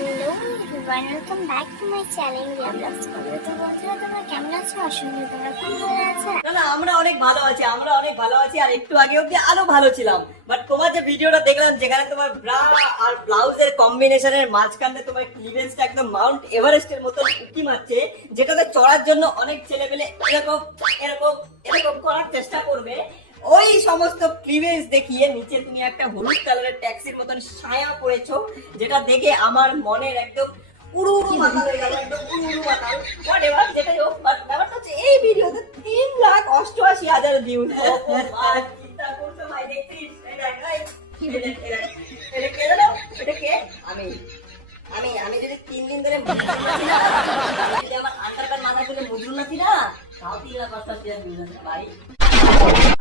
Hello everyone, welcome back to my channel Riya vlogs. তো বন্ধুরা, তোমরা কেমন আছো? আশা করি তোমরা খুব ভালো আছো। না আমরা অনেক ভালো আছি আর একটু আগে অব্দি আরো ভালো ছিলাম। বাট তোমার যে ভিডিওটা দেখলাম যেখানে তোমার ব্রা আর ব্লাউজের কম্বিনেশনের মাঝখানে তোমার ক্লিভেজটা একদম মাউন্ট এভারেস্টের মতো উঁকি মারছে, যেটাতে চড়ার জন্য অনেক ছেলেপেলে এরকম এরকম এরকম করার চেষ্টা করবে, ওই সমস্ত ক্লিভেজ দেখিয়ে নিচে তুমি একটা হলুদ কালারের ট্যাক্সির মতন ছায়া পড়েছো, যেটা দেখে আমার মনের একদম উড়ু উড়ু মাথা হয়ে গেল, একদম উড়ু উড়ু মাথা। হোয়াটএভার, যেটাই হোক, বাট ব্যাপারটা হচ্ছে এই ভিডিওতে 3,88,000 ভিউজ। চিন্তা করছো ভাই, দেখছিস? এই দেখ, এটা কে জানো? এটা কে? আমি আমি আমি যদি 3 দিন ধরে যদি আমার আধার কার্ড মাথা তুলে মুজুর নাছি না, তাও 3,88,000 ভিউজ আছে ভাই।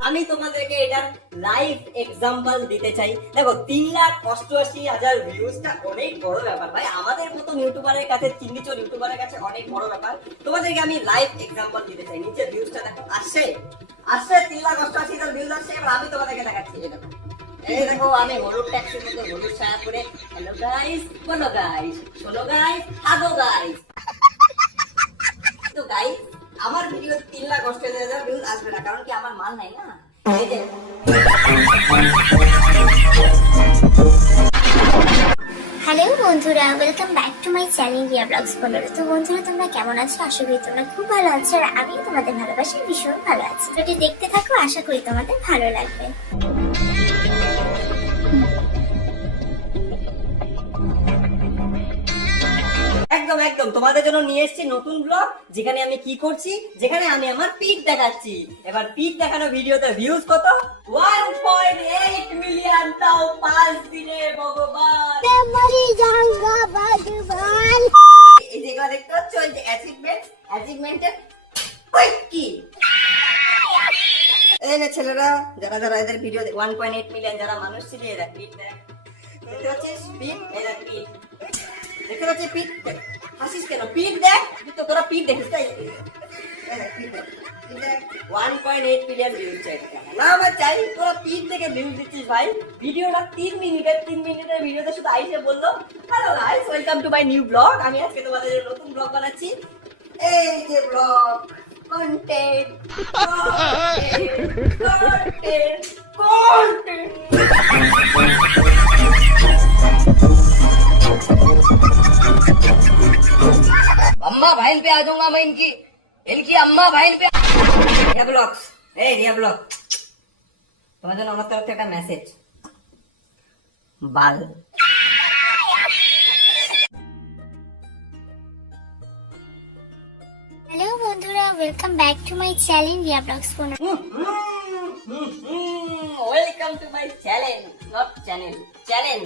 আমি তোমাদেরকে এটার লাইভ এক্সাম্পল দিতে চাই। দেখো, 3,88,000 ভিউজটা অনেক বড় ব্যাপার ভাই, আমাদের মতো ইউটিউবারের কাছে, চিন্নিচোর ইউটিউবারের কাছে অনেক বড় ব্যাপার। তোমাদেরকে আমি লাইভ এক্সাম্পল দিতে চাই। নিচে ভিউজটা দেখো, আসছে 3,88,000 ভিউজ আসছে। এবার আমি তোমাদেরকে দেখাচ্ছি, এই দেখো আমি হলুদ ট্যাক্সির মতো হলুদ ছায়া করে হ্যালো গাইস, বলো গাইস, শোনো গাইস, আগো গাইস। তো গাইস, আমার ভিডিও 3,88,000 ভিউজ আসবে না, কারণ কি আমার মান নাই না। এই যে হ্যালো বন্ধুরা, welcome back to my channel Riya vlogs. তো বন্ধুরা, তোমরা কেমন আছো? আশা করি তোমরা খুব ভালো আছো, আর আমি তোমাদের ভালোবাসি ভীষণ ভালো আছি। তো দেখতে থাকো, আশা করি তোমাদের ভালো লাগবে। একদম একদম তোমাদের জন্য নিয়ে এসেছি নতুন ব্লগ, যেখানে আমি কি করছি, যেখানে আমি আমার পিক দেখাচ্ছি। এবার পিক দেখানো ভিডিওতে ভিউজ কত? 1.8 মিলিয়ন, তাও 5 দিনে। ভগবান, এই যেগুলো দেখতে পাচ্ছ, এই যে অ্যাচিভমেন্টের কি এই যে ছেলেরা যারা যারা এদের ভিডিও 1.8 মিলিয়ন যারা মানুষ ছিল, এরা পিক দেখ, দেখতে পাচ্ছিস পিক, এরা পিক দেখতে পাচ্ছিস, পিক হাসিস কেন? পিক দেখ, তো তোরা পিক দেখিস তাই? 1.8 মিলিয়ন ভিউজ চাই না আমার চাই, তোরা পিক দেখে ভিউজ দিচ্ছিস ভাই। ভিডিওটা 3 মিনিটের ভিডিওতে শুধু আইসে বললো hello guys, welcome to my new blog. আমি আজকে তোমাদের জন্য নতুন ব্লগ বানাচ্ছি। এই যে ব্লগ কন্টেন্ট কন্টেন্ট কন্টেন্ট। अम्मा बहन पे आ जाऊंगा मैं, इनकी अम्मा बहन पे। रिया ब्लॉग्स, रिया ब्लॉग, তোমার জন্য আমার তরফ থেকে একটা মেসেজ। বাল হ্যালো বন্ধুরা, welcome back to my channel Riya vlogs. Welcome to my channel, not channel, channel.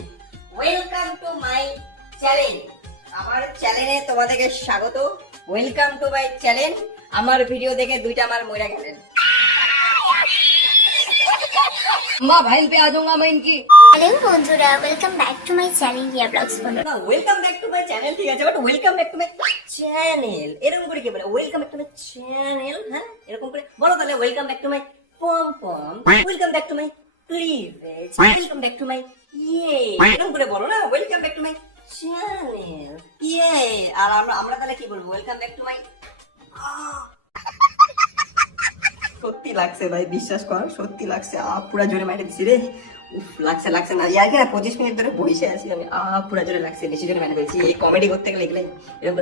Welcome to my channel, আমার চ্যানেলে তোমাদেরকে স্বাগত। Welcome to my channel. আমার ভিডিও দেখে দুইটা আমার মইরা গেলেন। মা ভাইন পে আ जाऊंगा मैं इनकी। হ্যালো বন্ধুরা, welcome back to my channel Riya vlogs. না, welcome back to my channel ঠিক আছে, but welcome back to my channel এরকম করে কি বলে? Welcome back to my channel, হ্যাঁ এরকম করে বলো তাহলে। Welcome back to my pom pom, welcome back to my cleavage, welcome back to my ইয়ে, এরকম করে বলো না। Welcome back to my channel ইয়ে। আর আমরা তাহলে কি বলবো? ওয়েলকাম ব্যাক টু মাই। সত্যি লাগছে ভাই, বিশ্বাস কর, সত্যি লাগছে। পুরা জোরে মাইরে দিছি রে। উফ, লাগছে না ইয়ার কি না, 25 মিনিট ধরে বসে আছি আমি। পুরা জোরে লাগছে, বেশি জোরে মাইরে দিয়েছি। এই কমেডি করতে গেলে এরকম